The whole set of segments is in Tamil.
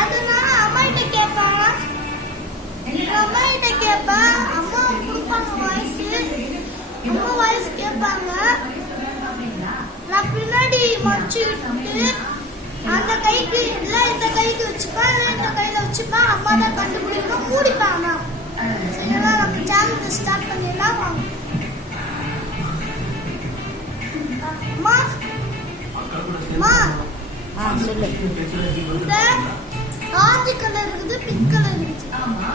அது நான் அம்மாகிட்ட கேட்பேன். அம்மாகிட்ட கேட்பேன். அம்மா கொடுப்பாங்க வாய்ஸ். அம்மா வாய்ஸ் கேட்பாங்க. நான் பின்னாடி மடிச்சு விட்டு அந்த கைக்கு இல்ல இந்த கைக்கு வச்சுப்பேன், இல்ல இந்த கையில வச்சுப்பேன். அம்மா தான் கண்டுபிடிக்கணும். மூடிப்பாங்க. சரிங்களா? நம்ம சேனல் ஸ்டார்ட் பண்ணிடலாம் வாங்க. அம்மா அம்மா சொல்லு. இந்த ஆரஞ்சு கலர் இருக்குது, பிங்க் கலர் இருக்குது.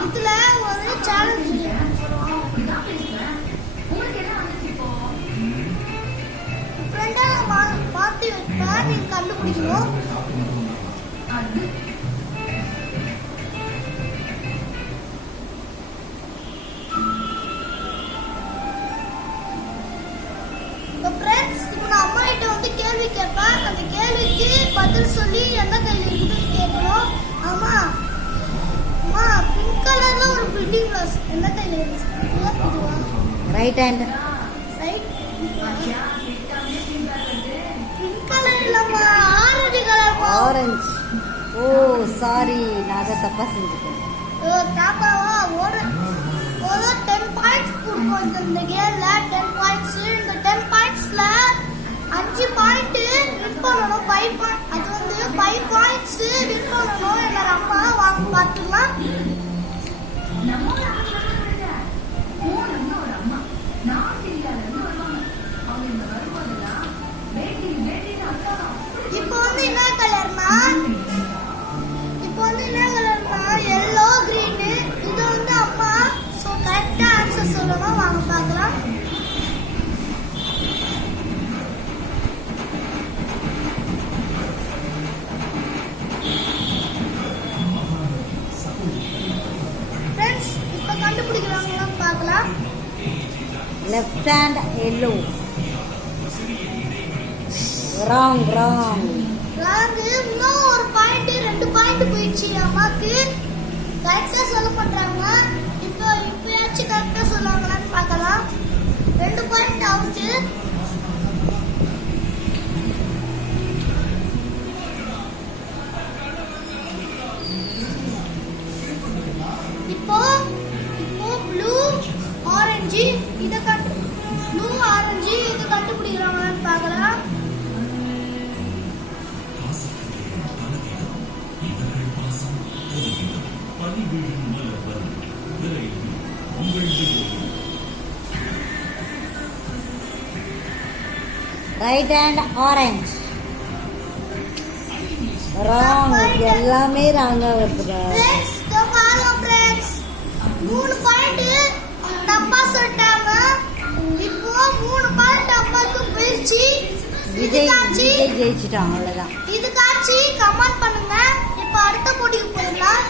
இதுல ஒரு சேலஞ்ச் ஃப்ரெண்டா மாத்தி வைப்பா, நீங்க கண்டுபிடிக்கணும். அம்மா கிட்ட வந்து கேள்வி கேட்பேன். அந்த கேள்விக்கு பதில் சொல்லி எந்த கையில இருக்குதுன்னு கேட்கணும். ஆமா அம்மா பிங்க் கலர்ல ஒரு பில்டிங் பிளாஸ் எந்த கையில இருக்கு? Right hand. Right. Pink colour இல்லம்மா, ஆரஞ்சு கலர். ஆரஞ்சு. ஓ சாரி, நான் அதை தப்பா செஞ்சுட்டேன். தாப்பாவா ஒரு 10 பாயிண்ட்ஸ் கொடுப்போம் இந்த கேம்ல. 10 பாயிண்ட்ஸ். இந்த 10 பாயிண்ட்ஸ்ல 5 பாயிண்ட் வின் பண்ணணும். 5 பாயிண்ட், அது வந்து 5 பாயிண்ட்ஸ் வின் பண்ணணும். என்னோட அம்மா வாங்க பார்த்துக்கலாம். இப்போ வந்து என்ன கலர்னா எல்லோ கிரீன். இது வந்து அம்மா கரெக்டா ஆன்சர் சொல்லணும். வாங்க பார்க்கலாம். ஃப்ரெண்ட்ஸ் இப்போ கண்டுபிடிக்கிறாங்களா பார்க்கலாம். Left hand yellow. Wrong wrong wrong. இன்னும் ஒரு பாயிண்ட் 2 பாயிண்ட் போயிடுச்சு அம்மாக்கு. கரெக்டா சொல்ல பண்றாங்க. இப்பயாச்சும் கரெக்டா சொல்லுவாங்களான்னு பார்க்கலாம். 2 பாயிண்ட் அவுட். இப்போ ப்ளூ ஆரஞ்சு ப்ளூ ஆரஞ்சு இதை கண்டுபிடிக்கிறாங்களான்னு பார்க்கலாம். Right hand orange. ராங். எல்லாமே ராங்கா வருதுடா. ஃப்ரெண்ட்ஸ் பாருங்க ஃப்ரெண்ட்ஸ், 3 பாயிண்ட் தப்பா சொல்லிட்டாங்க. இப்போ 3 பாயிண்ட் அம்மாக்கு போயிடுச்சு. விஜய் ஜெயிச்சிட்டான். அவ்வளவுதான். இதுக்காச்சு கமெண்ட் பண்ணுங்க. இப்போ அடுத்த போட்டிக்கு போயிடலாம்.